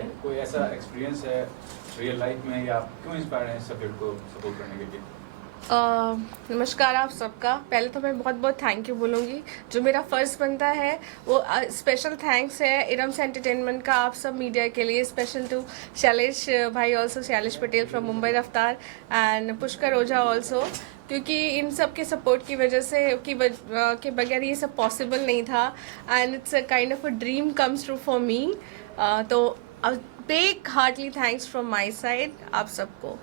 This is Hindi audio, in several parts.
है, कोई ऐसा एक्सपीरियंस है रियल लाइफ में, या आप क्यों इंस्पायर हैं इस सब्जेक्ट को सपोर्ट करने के लिए? नमस्कार आप सबका। पहले तो मैं बहुत बहुत थैंक यू बोलूँगी। जो मेरा फ़र्ज़ बनता है वो स्पेशल थैंक्स है इरम्स एंटरटेनमेंट का, आप सब मीडिया के लिए। स्पेशल टू शैलेश भाई ऑल्सो, शैलेश पटेल फ्रॉम मुंबई रफ्तार एंड पुष्कर ओझा ऑल्सो, क्योंकि इन सब के सपोर्ट की वजह से के बगैर ये सब पॉसिबल नहीं था। And it's a kind of a dream comes true for me. तो big heartly thanks from my side आप सबको।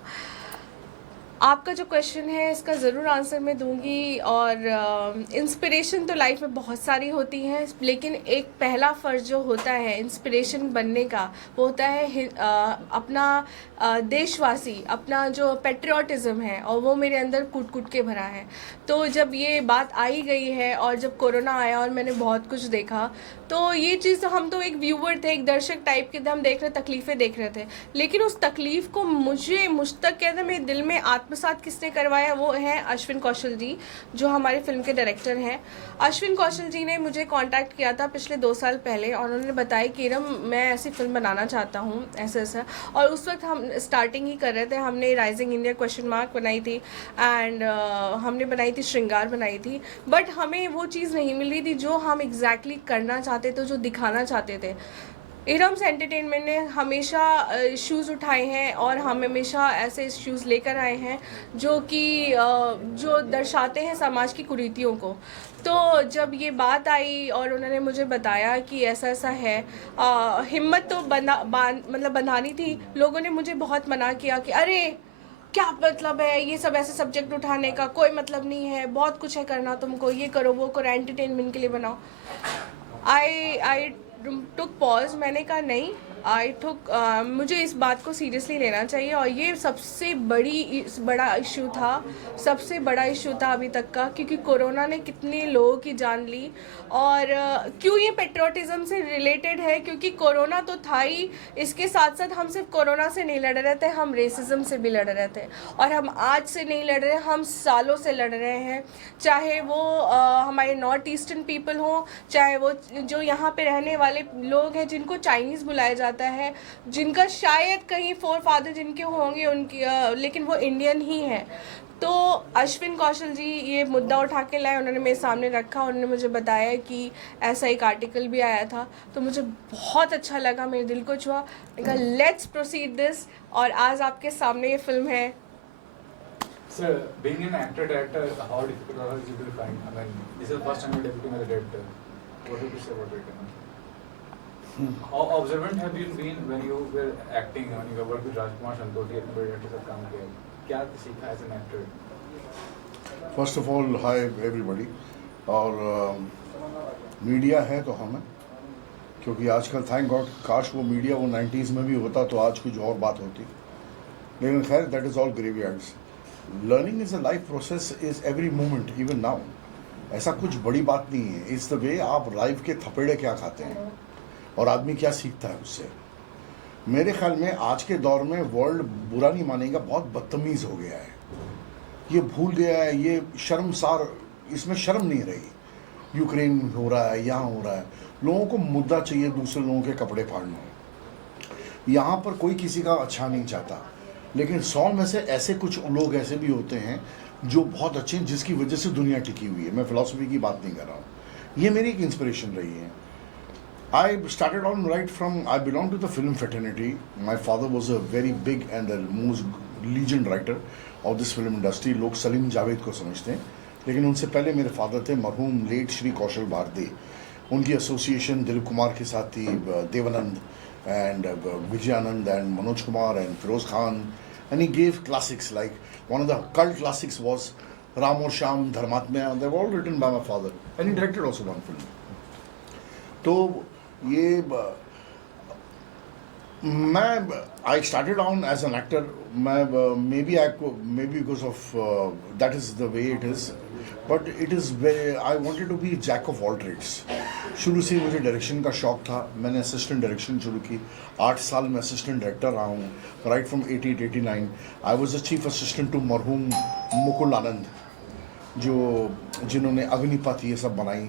आपका जो क्वेश्चन है इसका ज़रूर आंसर मैं दूंगी। और इंस्पिरेशन तो लाइफ में बहुत सारी होती हैं, लेकिन एक पहला फ़र्ज़ जो होता है इंस्पिरेशन बनने का वो होता है अपना देशवासी, अपना जो पेट्रियाटिज़म है, और वो मेरे अंदर कूट कूट के भरा है। तो जब ये बात आई गई है और जब कोरोना आया और मैंने बहुत कुछ देखा, तो ये चीज़, हम तो एक व्यूवर थे, एक दर्शक टाइप के थे, हम देख रहे, तकलीफ़ें देख रहे थे। लेकिन उस तकलीफ़ को मुझ तक कहते मेरे दिल में आत्मसात किसने करवाया, वो है अश्विन कौशल जी, जो हमारे फिल्म के डायरेक्टर हैं। अश्विन कौशल जी ने मुझे कांटेक्ट किया था पिछले 2 साल पहले, और उन्होंने बताया कि इरम मैं ऐसी फिल्म बनाना चाहता हूँ, ऐसा ऐसा। और उस वक्त हम स्टार्टिंग ही कर रहे थे। हमने राइजिंग इंडिया क्वेश्चन मार्क बनाई थी, एंड हमने बनाई थी श्रृंगार बनाई थी, बट हमें वो चीज़ नहीं मिल रही थी जो हम एग्जैक्टली करना चाहते थे, जो दिखाना चाहते थे। इरम्स एंटरटेनमेंट ने हमेशा इश्यूज़ उठाए हैं, और हम हमेशा ऐसे इश्यूज़ लेकर आए हैं जो कि जो दर्शाते हैं समाज की कुरीतियों को। तो जब ये बात आई और उन्होंने मुझे बताया कि ऐसा ऐसा है, हिम्मत तो मतलब बंधानी थी। लोगों ने मुझे बहुत मना किया कि अरे क्या मतलब है ये सब ऐसे सब्जेक्ट उठाने का, कोई मतलब नहीं है, बहुत कुछ है करना तुमको, ये करो वो करो, एंटरटेनमेंट के लिए बनाओ। आई टुक पॉज। मैंने कहा नहीं, मुझे इस बात को सीरियसली लेना चाहिए, और ये सबसे बड़ा इशू था, सबसे बड़ा इशू था अभी तक का, क्योंकि कोरोना ने कितने लोगों की जान ली। और क्यों ये पेट्रियाटिज्म से रिलेटेड है, क्योंकि कोरोना तो था ही, इसके साथ साथ हम सिर्फ कोरोना से नहीं लड़ रहे थे, हम रेसिज्म से भी लड़ रहे थे। और हम आज से नहीं लड़ रहे, हम सालों से लड़ रहे हैं। चाहे वो हमारे नॉर्थ ईस्टर्न पीपल हों, चाहे वो जो यहाँ पे रहने वाले लोग हैं जिनको चाइनीज़ बुलाया जाता है, जिनका शायद कहीं फोर फादर जिनके होंगे उनकी, लेकिन वो इंडियन ही हैं। तो अश्विन कौशल जी ये मुद्दा उठा के लाए, उन्होंने मेरे सामने रखा, उन्होंने मुझे बताया कि ऐसा एक आर्टिकल भी आया था। तो मुझे बहुत अच्छा लगा, मेरे दिल को छुआ। मैंने कहा लेट्स प्रोसीड दिस, और आज आपके सामने ये फिल्म है। Sir, being an actor director, how difficult or easy do you find? I mean, this is the first time you're debuting as a director. What would you say about it? How observant have you been when you were acting, when you worked with Rajkumar Santokhi, अपने बड़े डायरेक्टर साथ काम किया? क्या सीखा as an actor? First of all hi everybody. और मीडिया है तो हम हैं, क्योंकि आजकल थैंक गॉड, काश वो मीडिया वो 90s में भी होता तो आज कुछ और बात होती, लेकिन खैर that is all graveyards. Learning is a life process, is every moment even now. ऐसा कुछ बड़ी बात नहीं है, इट्स द वे आप लाइफ के थपेड़े क्या खाते हैं और आदमी क्या सीखता है उससे। मेरे ख्याल में आज के दौर में वर्ल्ड बुरा नहीं मानेगा, बहुत बदतमीज़ हो गया है, ये भूल गया है, ये शर्मसार, इसमें शर्म नहीं रही। यूक्रेन हो रहा है, यहाँ हो रहा है, लोगों को मुद्दा चाहिए दूसरे लोगों के कपड़े फाड़ना। यहाँ पर कोई किसी का अच्छा नहीं चाहता, लेकिन 100 में से ऐसे कुछ लोग ऐसे भी होते हैं जो बहुत अच्छे हैं, जिसकी वजह से दुनिया टिकी हुई है। मैं फिलॉसफी की बात नहीं कर रहा हूँ, ये मेरी एक इंस्पिरेशन रही है। I started on right from, I belong to the film fraternity. My father was a very big and the most legend writer of this film industry. लोग सलीम जावेद को समझते हैं, लेकिन उनसे पहले मेरे फादर थे मरहूम लेट श्री कौशल भारती। उनकी एसोसिएशन दिलीप कुमार के साथ थी, Devanand and Vijayanand and Manoj Kumar and Feroz Khan, and he gave classics like one of the cult classics was Ram और Shyam, Dharmatmya. They were all written by my father, and he directed also one film. तो ये मैं I started on as an actor. मैं maybe because of that is the way it is, but it is very, I wanted to be jack of all trades. शुरू से मुझे डायरेक्शन का शौक था, मैंने असिस्टेंट डायरेक्शन शुरू की, 8 साल में असिस्टेंट डायरेक्टर रहा हूँ, right from 88-89। I was the chief assistant to मरहूम मुकुल आनंद, जिन्होंने अग्निपथ ये सब बनाई।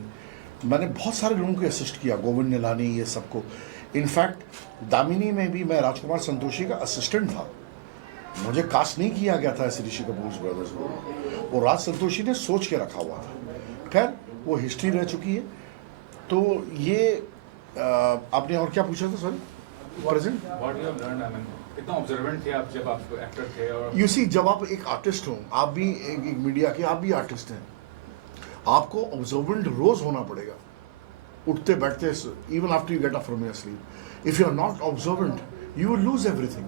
मैंने बहुत सारे लोगों को असिस्ट किया, गोविंद निलानी, ये सबको। इनफैक्ट दामिनी में भी मैं राजकुमार संतोषी का असिस्टेंट था, मुझे कास्ट नहीं किया गया था ऐसे ऋषि कपूर ब्रदर्स को, वो राज संतोषी ने सोच के रखा हुआ था। खैर वो हिस्ट्री रह चुकी है। तो ये आपने और क्या पूछा था sorry? Present What you have learned, I mean, कितना ऑब्जर्वेंट थे आप जब आप एक्टर थे? और यू सी, जब आप एक आर्टिस्ट हो, आप भी एक मीडिया के, आप भी आर्टिस्ट हैं, आपको ऑब्जर्वेंट रोज होना पड़ेगा, उठते बैठते, even after you get up from your sleep. If you are not observant you will lose everything.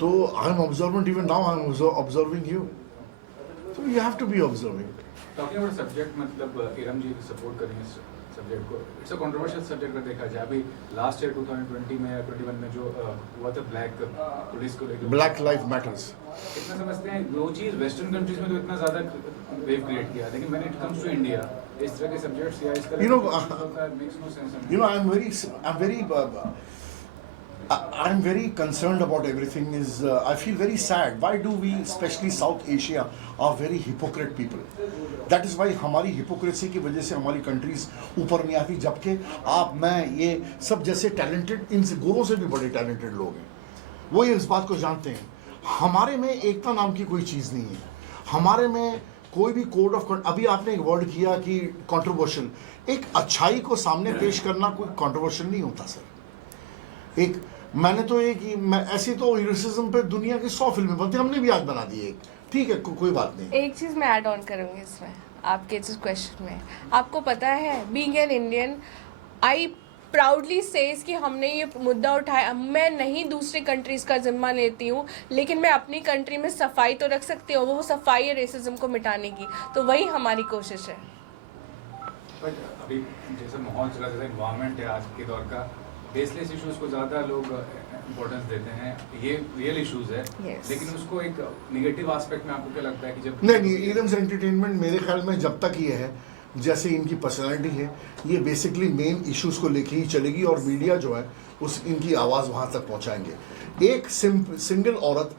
तो I am observant, even now I am observing you, so you have to be observing. Talking about subject, मतलब इरम जी सपोर्ट करेंगे इस सब्जेक्ट को। इट्स अ कंट्रोवर्शियल सब्जेक्ट अगर देखा जाए। अभी लास्ट ईयर 2020 में या 21 में जो हुआ था ब्लैक पुलिस को लेकर, Black Lives Matters. इतना समझते हैं वो चीज़ वेस्टर्न कंट्रीज में तो इतना ज़्यादा वेव क्रिएट किया, लेकिन when it comes to India इस तरह के सब्जेक्ट्स या इस तरह You know, makes no sense. You know, I'm very concerned about everything. I feel very sad. Why do we, especially South Asia, are very hypocrite people? That is why हमारी hypocrisy की वजह से हमारी countries ऊपर नहीं आती, जबकि आप, मैं, ये सब जैसे talented, इनसे गोरों से भी बड़े talented लोग हैं, वो ये इस बात को जानते हैं। हमारे में एकता नाम की कोई चीज़ नहीं है, हमारे में कोई भी कोड ऑफ, अभी आपने एक वर्ड किया कि कंट्रोवर्शियल, एक अच्छाई को सामने पेश करना कोई कंट्रोवर्शियल नहीं होता सर। एक मैंने तो ऐसी तो रेसिज्म पे दुनिया की 100 फिल्में बनती, हमने भी आज बना दी एक, ठीक है, कोई बात नहीं। एक चीज़ मैं ऐड ऑन करूँगी इसमें आपके जिस क्वेश्चन में, आपको पता है being an Indian I proudly says कि हमने ये मुद्दा उठाया। मैं नहीं दूसरी कंट्रीज़ का जिम्मा लेती हूँ, लेकिन मैं अपनी कंट्री में सफाई तो रख सकती हूँ, वो सफाई है रेसिज्म को मिटाने की, तो वही हमारी कोशिश है। बट अभी जैसे माहौल चला, जैसा इन्वायरमेंट है आज के दौर का, बेसलेस इश्यूज को ज़्यादा लोग इम्पोर्टेंस देते हैं, ये रियल इश्यूज है। Yes. लेकिन उसको एक नेगेटिव एस्पेक्ट में आपको क्या लगता है कि जब नहीं, इरम्स एंटरटेनमेंट मेरे ख्याल में जब तक ये है, जैसे इनकी पर्सनालिटी है, ये बेसिकली मेन इश्यूज को लेके ही चलेगी, और मीडिया जो है उस इनकी आवाज़ वहाँ तक पहुँचाएंगे। एक सिंगल औरत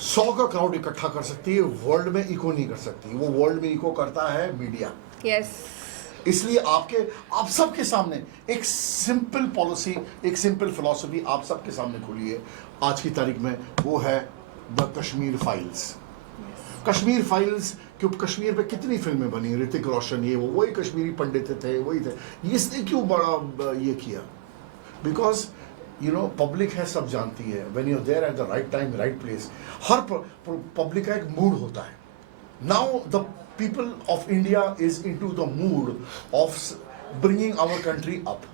100 का क्राउड इकट्ठा कर सकती है, वर्ल्ड में इको नहीं कर सकती, वो वर्ल्ड में इको करता है मीडिया। यस, इसलिए आप सबके सामने एक सिंपल पॉलिसी, एक सिंपल फिलॉसफी आप सबके सामने खुली है आज की तारीख में, वो है the Kashmir files. Kashmir files, क्यों कश्मीर पे कितनी फिल्में बनी, ऋतिक रोशन, ये वो, वही कश्मीरी पंडित थे, वही थे, इसने क्यों बड़ा ये किया? बिकॉज यू नो पब्लिक है, सब जानती है, when you are there at the right time right place, हर पब्लिक का एक मूड होता है। Now the people of India is into the mood of bringing our country up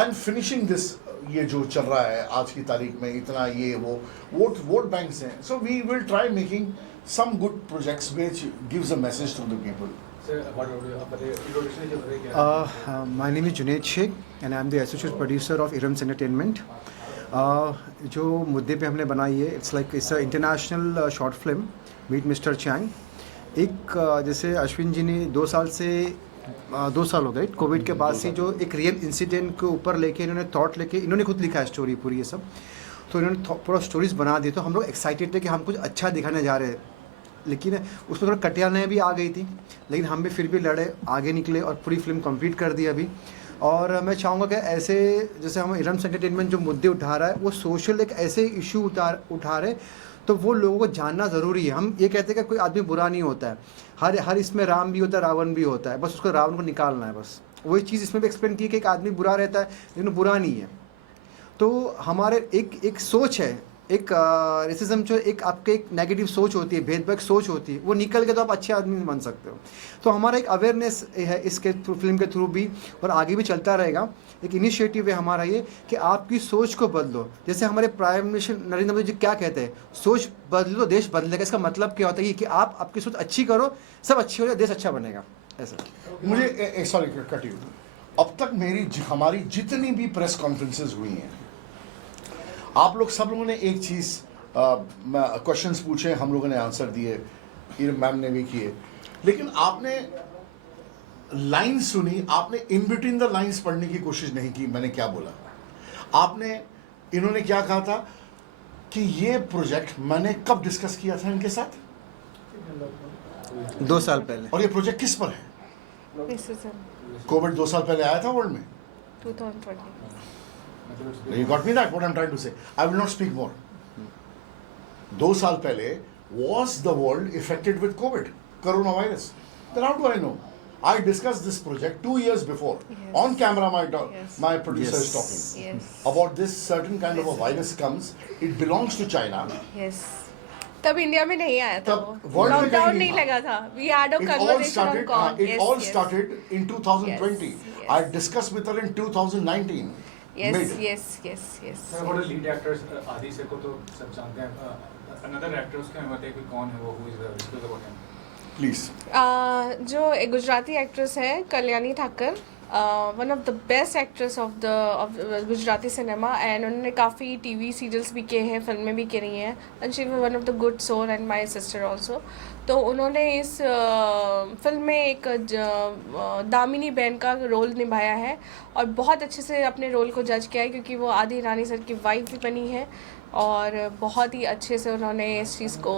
and finishing this, ये जो चल रहा है आज की तारीख में, इतना ये वो वोट बैंक्स हैं, so we will try making some good projects which gives a message to the people. Sir, what about introduction जो है क्या? My name is Junaid Sheikh and I am the associate producer of Irams Entertainment. जो मुद्दे पे हमने बनाई है, it's a international short film, Meet Mr. Chang. एक जैसे अश्विन जी ने 2 साल हो गए कोविड के बाद से, जो एक रियल इंसिडेंट के ऊपर लेके इन्होंने थॉट लेके, इन्होंने खुद लिखा है स्टोरी पूरी ये सब, तो इन्होंने पूरा स्टोरीज बना दी। तो हम लोग एक्साइटेड थे कि हम कुछ अच्छा दिखाने जा रहे हैं, लेकिन उसमें थोड़ा कटियाने भी आ गई थी, लेकिन हम भी फिर भी लड़े, आगे निकले और पूरी फिल्म कंप्लीट कर दी अभी। और मैं चाहूँगा कि ऐसे जैसे हम इरम्स एंटरटेनमेंट जो मुद्दे उठा रहा है, वो सोशल एक ऐसे इशू उठा रहे, तो वो लोगों को जानना ज़रूरी है। हम ये कहते हैं कि कोई आदमी बुरा नहीं होता है, हर इसमें राम भी होता है, रावण भी होता है, बस उसको रावण को निकालना है, बस वही चीज़ इसमें भी एक्सप्लेन की है कि एक आदमी बुरा रहता है लेकिन बुरा नहीं है। तो हमारे एक सोच है, एक रेसिज्म जो एक आपके एक नेगेटिव सोच होती है, भेदभाव सोच होती है, वो निकल के तो आप अच्छे आदमी बन सकते हो। तो हमारा एक अवेयरनेस है इसके फिल्म के थ्रू भी, और आगे भी चलता रहेगा। एक इनिशिएटिव है हमारा ये कि आपकी सोच को बदलो। जैसे हमारे प्राइम मिनिस्टर नरेंद्र मोदी जी क्या कहते हैं, सोच बदलो देश बदलेगा। इसका मतलब क्या होता है कि आप आपकी सोच अच्छी करो, सब अच्छी हो जाए, देश अच्छा बनेगा। ऐसा मुझे सॉरी कट यू, अब तक हमारी जितनी भी प्रेस कॉन्फ्रेंसेज हुई हैं, आप लोग सब लोगों ने एक चीज़ क्वेश्चंस पूछे, हम लोगों ने आंसर दिए, इरम मैम ने भी किए, लेकिन आपने लाइन सुनी, आपने इन बिटवीन द लाइंस पढ़ने की कोशिश नहीं की। मैंने क्या बोला, इन्होंने क्या कहा था कि ये प्रोजेक्ट मैंने कब डिस्कस किया था इनके साथ? 2 साल पहले। और ये प्रोजेक्ट किस पर है? रेसिज्म। कोविड 2 साल पहले आया था वर्ल्ड में, 2020. मतलब it's You got me that? What I'm trying to say. I will not speak more. 2 साल पहले was the world affected with COVID, coronavirus? Then how do I know? I discussed this project 2 years before. Yes. On camera, Yes. my producer is Yes. talking Yes. about this certain kind of a virus comes. It belongs to China. Yes. तब इंडिया में नहीं आया था तब वो, world में लॉकडाउन कहीं नहीं नहीं लगा था. We had a It all conversation on started. call. It Yes, all yes. started in 2020. Yes, I yes. discussed with her in 2019. Yes, Mid. yes, yes, yes. Sir, what are lead actors? आदि से को तो सब जानते हैं. Another actor उसके में बताइए कि कौन है वो, who is the disclose about him. Please. जो एक गुजराती एक्ट्रेस है Kalyani Thakar, one of the best actress of Gujarati cinema, and उन्होंने काफ़ी टीवी सीरियल्स भी किए हैं, फिल्में भी करी हैं, and she one of the good soul and my sister also. तो उन्होंने इस फिल्म में एक दामिनी बहन का रोल निभाया है और बहुत अच्छे से अपने रोल को जज किया है, क्योंकि वो आदि ईरानी सर की वाइफ भी बनी है और बहुत ही अच्छे से उन्होंने इस चीज़ को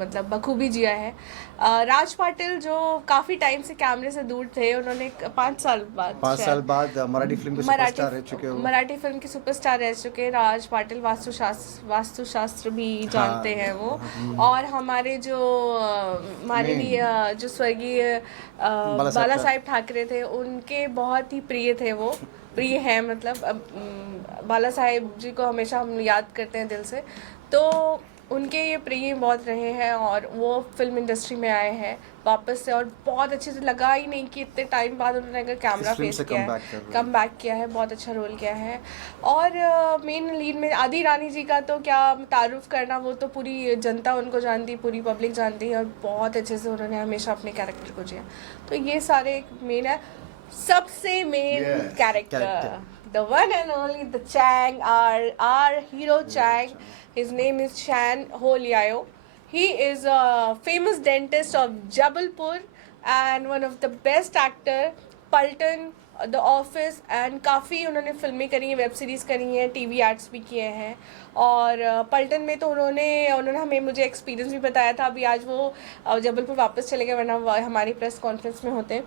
मतलब बखूबी जिया है. राज पाटिल जो काफ़ी टाइम से कैमरे से दूर थे, उन्होंने 5 साल बाद 5 साल बाद मराठी फिल्म के सुपरस्टार रह चुके हो. मराठी फिल्म के सुपरस्टार रह चुके राज पाटिल. वास्तुशास्त्र भी जानते हैं वो. और हमारे जो माननीय जो स्वर्गीय बाला साहेब ठाकरे थे, उनके बहुत ही प्रिय थे वो, प्रिय हैं मतलब. बाला साहेब जी को हमेशा हम याद करते हैं दिल से. तो उनके ये प्रिय बहुत रहे हैं और वो फिल्म इंडस्ट्री में आए हैं वापस से, और बहुत अच्छे से लगा ही नहीं कि इतने टाइम बाद उन्होंने अगर कैमरा फेस किया है, कम बैक किया है, बहुत अच्छा रोल किया है. और मेन लीड में आदि रानी जी का तो क्या तारुफ करना, वो तो पूरी जनता उनको जानती, पूरी पब्लिक जानती है, और बहुत अच्छे से उन्होंने हमेशा अपने कैरेक्टर को जिया. तो ये सारे मेन है. सबसे main Yes. Character, the one and only the Chang, our hero Chang. His name is Chan Ho Liao. He is a famous dentist of Jabalpur and one of the best actor. Paltan, The Office, and काफ़ी उन्होंने फिल्में करी हैं, वेब सीरीज़ करी हैं, टीवी एड्स भी किए हैं. और पल्टन में तो उन्होंने हमें मुझे एक्सपीरियंस भी बताया था. अभी आज वो जबलपुर वापस चले गए, वरना हमारी प्रेस कॉन्फ्रेंस में होते.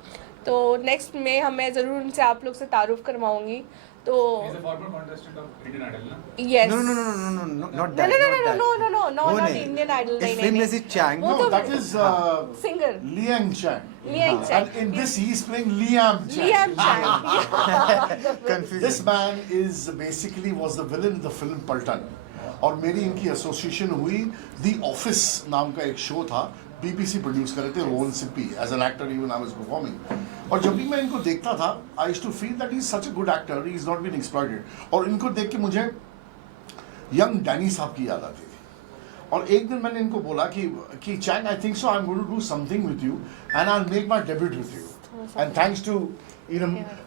तो नेक्स्ट में मैं ज़रूर उनसे आप लोग से तारुफ करवाऊंगी. तो He's a former contestant of Indian Idol, ना? yes. No, not that. No, वो not नहीं. Indian Idol. इस नहीं, फिल्म में नहीं. से चैंग. वो No, तो that is singer. Liang Chang. Liang Chang. And in this, he is playing Liam Chang. Liam Chang. Confusing. This man is basically was the villain in the film Paltan. और मेरी इनकी एसोसिएशन हुई The Office नाम का एक शो था, BBC प्रोड्यूस कर रहे थे, Rohan Sippy. As an actor even I was performing. और जब भी मैं इनको देखता था, I used to feel that he is such a good actor, he is not been exploited. और इनको देख के मुझे यंग डैनी साहब की याद आती थी. और एक दिन मैंने इनको बोला कि Chang, I think so I am going to do something with you and I will make my debut with you. And thanks to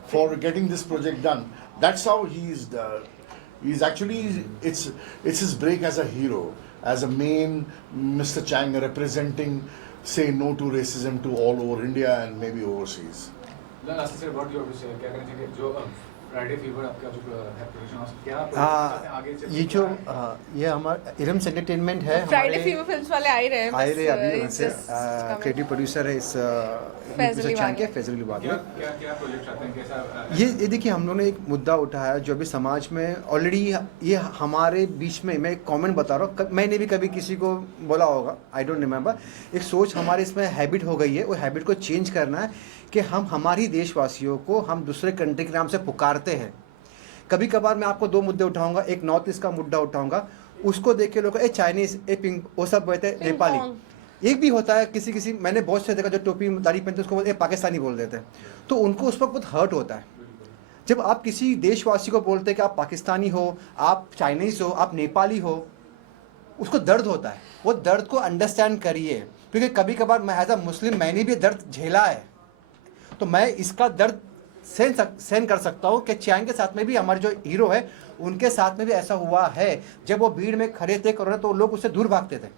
for getting this project done. That's how he's actually it's his break as a hero, as a main Mr. Chang representing, say no to racism to all over India and maybe overseas. Last sir, what you have to say? क्या करना चाहिए जो फ्राइडे फीवर आपका जो है प्रोडक्शन, क्या आगे चल ये जो ये हमारा इरम्स एंटरटेनमेंट है. फ्राइडे हमारे फीवर फिल्म्स वाले आ रहे हैं. आए रहे अभी उनसे. क्रिएटिव प्रोड्यूसर है इस फैजल चैंग के, फैजल लिबाग क्या में. क्या प्रोजेक्ट आते हैं, कैसा ये देखिए, हम लोगों ने एक मुद्दा उठाया जो अभी समाज में ऑलरेडी ये हमारे बीच में, मैं एक कमेंट बता रहा हूँ, मैंने भी कभी किसी को बोला होगा, आई डोंट रिमेम्बर. एक सोच हमारे इसमें हैबिट हो गई है, वो हैबिट को चेंज करना है कि हम हमारी देशवासियों को हम दूसरे कंट्री के नाम से पुकारते हैं. कभी कभार मैं आपको 2 मुद्दे उठाऊंगा, एक नॉर्थ ईस्ट का मुद्दा उठाऊंगा, उसको देख के लोग ए चाइनीज, ए पिंग, वो सब बोलते हैं नेपाली. एक भी होता है किसी मैंने बहुत से देखा जो टोपी दाढ़ी पहनते उसको बोलते पाकिस्तानी बोल देते हैं. तो उनको उस वक्त बहुत हर्ट होता है जब आप किसी देशवासी को बोलते हैं कि आप पाकिस्तानी हो, आप चाइनीज हो, आप नेपाली हो. उसको दर्द होता है. वो दर्द को अंडरस्टैंड करिए, क्योंकि कभी कभार मैं एज अ मुस्लिम मैंने भी दर्द झेला है, तो मैं इसका दर्द सहन कर सकता हूँ कि चैंग के साथ में भी हमारे जो हीरो है उनके साथ में भी ऐसा हुआ है. जब वो भीड़ में खड़े थे कोरोना, तो लोग उससे दूर भागते थे,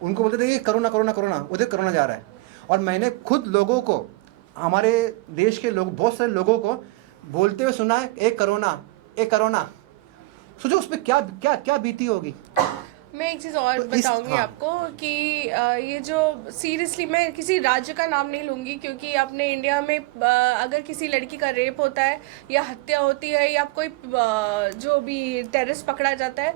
उनको बोलते थे कि कोरोना कोरोना कोरोना, उधर कोरोना जा रहा है. और मैंने खुद लोगों को, हमारे देश के लोग, बहुत सारे लोगों को बोलते हुए सुना है, ए कोरोना, ए कोरोना. सोचो उस पर क्या क्या क्या बीती होगी. मैं एक चीज़ और तो इस- बताऊंगी हाँ। आपको कि ये जो सीरियसली मैं किसी राज्य का नाम नहीं लूँगी, क्योंकि अपने इंडिया में अगर किसी लड़की का रेप होता है या हत्या होती है या कोई जो भी टेररिस्ट पकड़ा जाता है,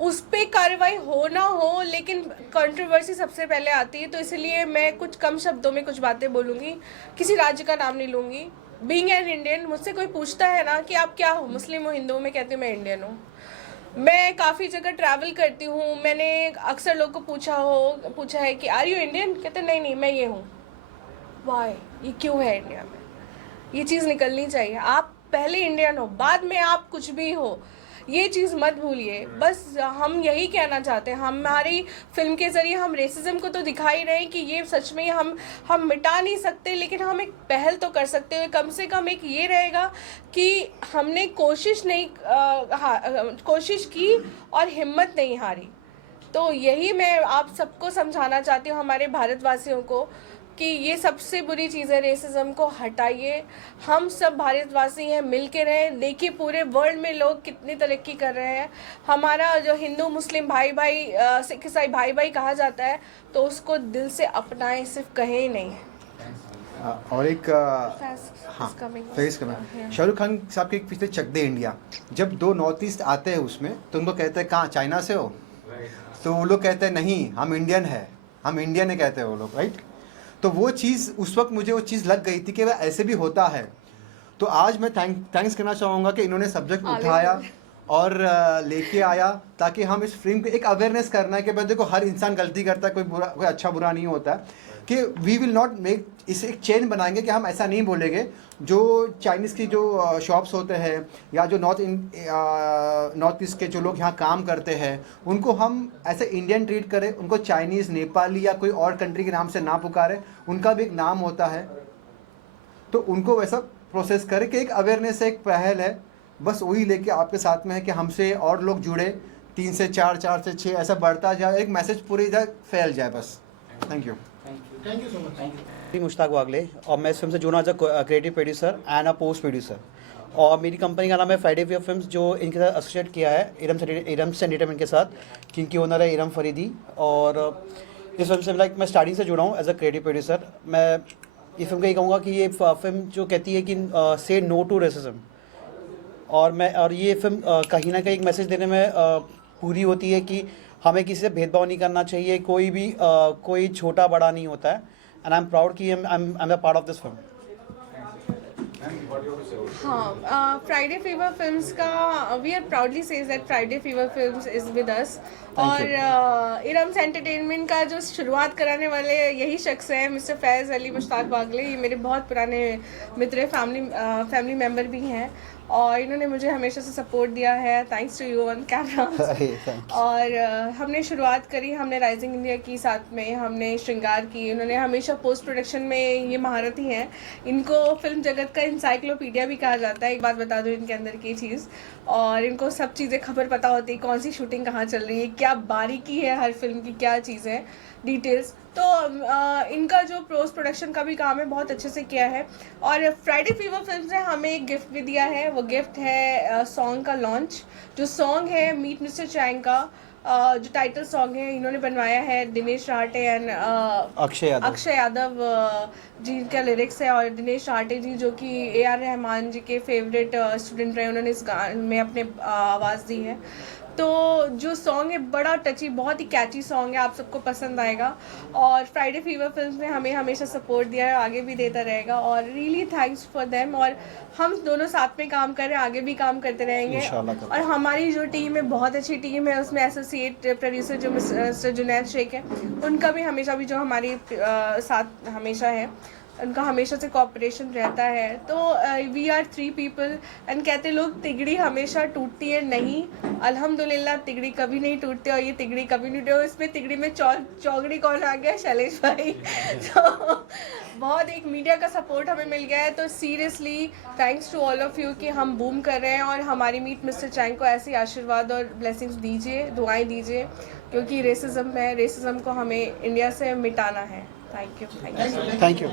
उस पे कार्रवाई हो ना हो, लेकिन कंट्रोवर्सी सबसे पहले आती है। तो इसलिए मैं कुछ कम शब्दों में कुछ बातें बोलूँगी, किसी राज्य का नाम नहीं लूँगी। बीइंग एन इंडियन, मुझसे कोई पूछता है ना कि आप क्या हो, मुस्लिम हो, हिंदू हो, मैं कहती हूँ मैं इंडियन हूँ। मैं काफ़ी जगह ट्रैवल करती हूँ, मैंने अक्सर लोग को पूछा है कि आर यू इंडियन, कहते नहीं नहीं मैं ये हूँ। वाई, ये क्यों है इंडिया में? ये चीज़ निकलनी चाहिए। आप पहले इंडियन हो, बाद में आप कुछ भी हो, ये चीज़ मत भूलिए। बस हम यही कहना चाहते हैं, हमारी फिल्म के ज़रिए हम रेसिज्म को तो दिखा ही रहे हैं कि ये सच में हम मिटा नहीं सकते, लेकिन हम एक पहल तो कर सकते हैं। कम से कम एक ये रहेगा कि हमने कोशिश की और हिम्मत नहीं हारी। तो यही मैं आप सबको समझाना चाहती हूँ, हमारे भारतवासियों को, कि ये सबसे बुरी चीज़ है, रेसिज्म को हटाइए। हम सब भारतवासी हैं, मिल के रहें। देखिए पूरे वर्ल्ड में लोग कितनी तरक्की कर रहे हैं। हमारा जो हिंदू मुस्लिम भाई भाई, सिख ईसाई भाई भाई कहा जाता है, तो उसको दिल से अपनाएं, सिर्फ कहें नहीं। और एक हाँ फेस कमेंट, शाहरुख खान साहब के एक पिछले चक दे इंडिया, जब दो नॉर्थ ईस्ट आते हैं उसमें, तो उनको कहते हैं कहाँ चाइना से हो, तो वो लोग कहते हैं नहीं हम इंडियन है, हम इंडियन है कहते हैं वो लोग, राइट। तो वो चीज़ उस वक्त मुझे वो चीज़ लग गई थी कि वह ऐसे भी होता है। तो आज मैं थैंक्स करना चाहूँगा कि इन्होंने सब्जेक्ट उठाया और लेके आया, ताकि हम इस फिल्म को एक अवेयरनेस करना है कि भाई देखो हर इंसान गलती करता है, कोई अच्छा बुरा नहीं होता है, कि वी विल नॉट मेक, इसे एक चेन बनाएंगे कि हम ऐसा नहीं बोलेंगे। जो चाइनीज़ की जो शॉप्स होते हैं या जो नॉर्थ ईस्ट के जो लोग यहाँ काम करते हैं, उनको हम ऐसे इंडियन ट्रीट करें, उनको चाइनीज़, नेपाली या कोई और कंट्री के नाम से ना पुकारें, उनका भी एक नाम होता है, तो उनको वैसा प्रोसेस करें कि एक अवेयरनेस, एक पहल है। बस वही लेके आपके साथ में है कि हमसे और लोग जुड़े, 3 से 4, 4 से 6 ऐसा बढ़ता जाए, एक मैसेज पूरी इधर फैल जाए बस। Thank you. Thank you so much. Mushtaq Wagle, और मैं इस फिल्म से जुड़ा as a creative producer and a post producer. और मेरी कंपनी का नाम है फ्राइडे फीवर फिल्म्स, जो इनके साथ एसोसिएट किया है इरम एंटरटेनमेंट के साथ, जिनकी ओनर है इरम फरीदी। और इस फिल्म से मैं स्टार्टिंग से जुड़ा हूँ एज अ क्रिएटिव प्रोड्यूसर। मैं इस फिल्म का ये कहूँगा कि ये फिल्म जो कहती है कि से नो टू रेसिज्म, और ये फिल्म कहीं ना कहीं एक मैसेज देने में पूरी होती है कि हमें किसी से भेदभाव नहीं करना चाहिए, कोई छोटा बड़ा नहीं होता है। एंड आई एम प्राउड कि I am a part of this film. हाँ, फ्राइडे फीवर फिल्म्स का we are proudly says that Friday Fever Films is with us. और इरम्स एंटरटेनमेंट का जो शुरुआत कराने वाले यही शख्स हैं, मिस्टर फैज़ अली मुश्ताक वागले। ये मेरे बहुत पुराने मित्र, फैमिली मेम्बर भी हैं, और इन्होंने मुझे हमेशा से सपोर्ट दिया है। Thanks to you on camera. और हमने शुरुआत करी, हमने राइजिंग इंडिया की, साथ में हमने श्रृंगार की। इन्होंने हमेशा पोस्ट प्रोडक्शन में ये महारथी हैं। इनको फिल्म जगत का इंसाइक्लोपीडिया भी कहा जाता है। एक बात बता दूँ इनके अंदर की चीज़, और इनको सब चीज़ें खबर पता होती है, कौन सी शूटिंग कहाँ चल रही है, क्या बारीकी है हर फिल्म की, क्या चीज़ें, डिटेल्स। तो इनका जो पोस्ट प्रोडक्शन का भी काम है बहुत अच्छे से किया है। और फ्राइडे फीवर फिल्म्स ने हमें एक गिफ्ट भी दिया है। वो गिफ्ट है सॉन्ग का लॉन्च। जो सॉन्ग है मीट मिस्टर चैंग का, जो टाइटल सॉन्ग है, इन्होंने बनवाया है दिनेश राटे एंड अक्षय यादव जी का लिरिक्स है। और दिनेश राटे जी जो कि AR रहमान जी के फेवरेट स्टूडेंट रहे, उन्होंने इस गाने में अपने आवाज़ दी है। तो जो सॉन्ग है बड़ा टची, बहुत ही कैची सॉन्ग है, आप सबको पसंद आएगा। और फ्राइडे फीवर फिल्म्स ने हमें हमेशा सपोर्ट दिया है, आगे भी देता रहेगा, और रियली थैंक्स फॉर देम। और हम दोनों साथ में काम कर रहे हैं, आगे भी काम करते रहेंगे। और हमारी जो टीम है बहुत अच्छी टीम है, उसमें एसोसिएट प्रोड्यूसर जो मिस्टर जुनैद शेख है, उनका भी हमेशा भी जो हमारी साथ हमेशा है, उनका हमेशा से कोऑपरेशन रहता है। तो वी आर 3 पीपल। एंड कहते लोग तिगड़ी हमेशा टूटती है, नहीं, अल्हम्दुलिल्लाह तिगड़ी कभी नहीं टूटती, और ये तिगड़ी कभी नहीं टूटे। इसमें तिगड़ी में चौगड़ी कौन आ गया? शैलेश भाई। तो बहुत एक मीडिया का सपोर्ट हमें मिल गया है। तो seriously thanks to all of you कि हम बूम कर रहे हैं, और हमारी मीट मिस्टर चैंग को ऐसे आशीर्वाद और ब्लेसिंग्स दीजिए, दुआएं दीजिए, क्योंकि रेसिज्म को हमें इंडिया से मिटाना है। Thank you.